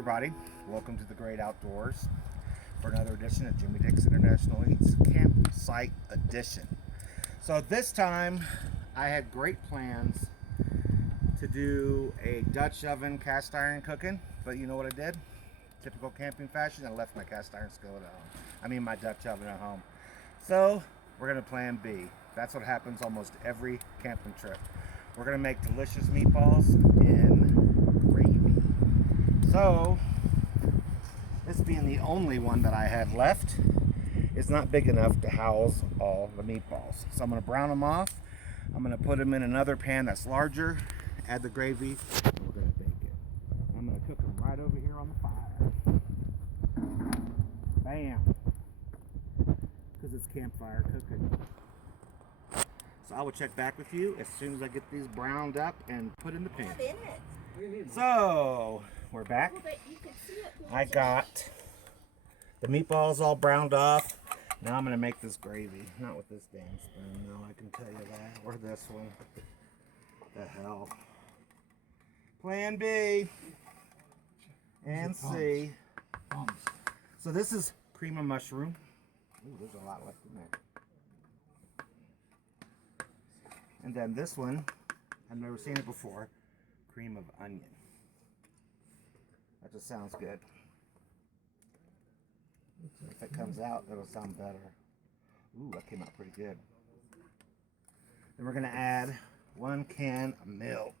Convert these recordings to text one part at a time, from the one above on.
everybody, welcome to the Great Outdoors for another edition of Jimmy Dick's International Eats Campsite Edition. So this time I had great plans to do a Dutch oven cast iron cooking, but you know what I did? Typical camping fashion, I left my cast iron skillet at home. I mean my Dutch oven at home. So we're gonna plan B. That's what happens almost every camping trip. We're gonna make delicious meatballs in gravy. So, this being the only one that I had left, it's not big enough to house all the meatballs. So I'm going to brown them off. I'm going to put them in another pan that's larger, add the gravy, and we're going to bake it. I'm going to cook them right over here on the fire. Bam! Because it's campfire cooking. So I will check back with you as soon as I get these browned up and put in the pan. So, we're back. I got the meatballs all browned off. Now I'm going to make this gravy. Not with this damn spoon, though, I can tell you that. Or this one. The hell. Plan B. And C. So this is cream of mushroom. Ooh, there's a lot left in there. And then this one, I've never seen it before. Cream of onion. That just sounds good. If it comes out, it'll sound better. Ooh, that came out pretty good. Then we're going to add 1 can of milk.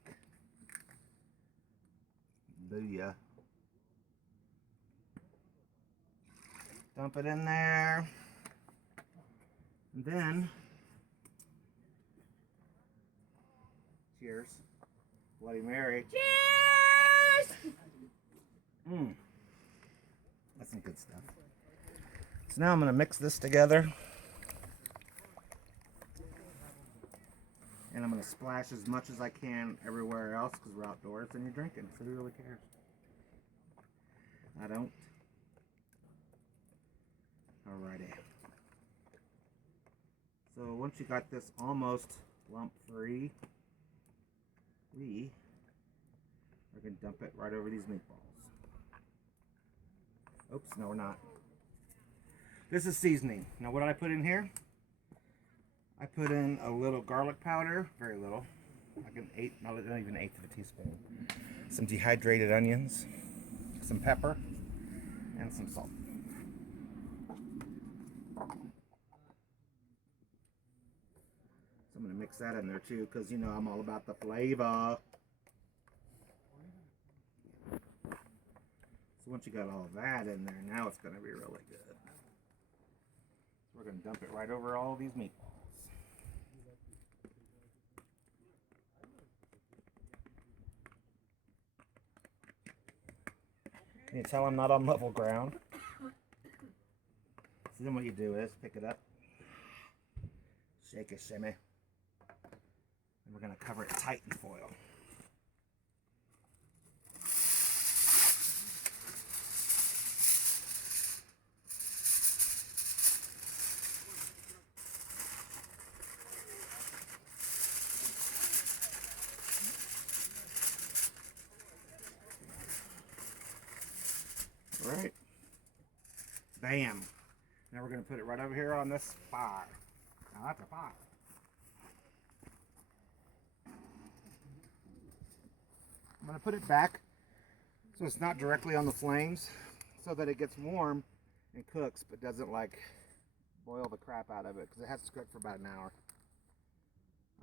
Booyah. Dump it in there. And then, cheers. Bloody Mary. Cheers! That's some good stuff. So now I'm going to mix this together. And I'm going to splash as much as I can everywhere else because we're outdoors and you're drinking. So who really cares? I don't. Alrighty. So once you got this almost lump free, we are going to dump it right over these meatballs. Oops, no we're not. This is seasoning. Now what did I put in here? I put in a little garlic powder, very little, like not even an eighth of a teaspoon. Some dehydrated onions, some pepper, and some salt. So I'm going to mix that in there too, because you know I'm all about the flavor. So once you got all that in there, now it's going to be really good. So we're going to dump it right over all these meatballs. Can you tell I'm not on level ground? So then what you do is pick it up, shake it, shimmy, and we're going to cover it tight in foil. Alright. Bam. Now we're going to put it right over here on this fire. Now that's a fire. I'm going to put it back so it's not directly on the flames so that it gets warm and cooks but doesn't like boil the crap out of it because it has to cook for about an hour.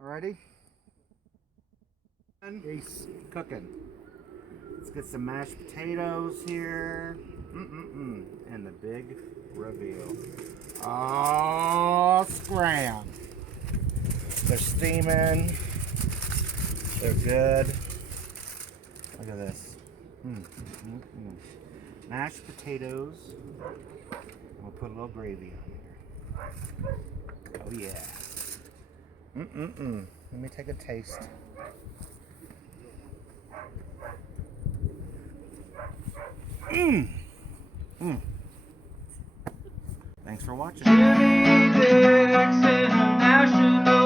Alrighty? It's cooking. Let's get some mashed potatoes here. And the big reveal. Oh, scram. They're steaming. They're good. Look at this. Mashed potatoes. We'll put a little gravy on here. Oh, yeah. Let me take a taste. Thanks for watching. Jimmy Dick's International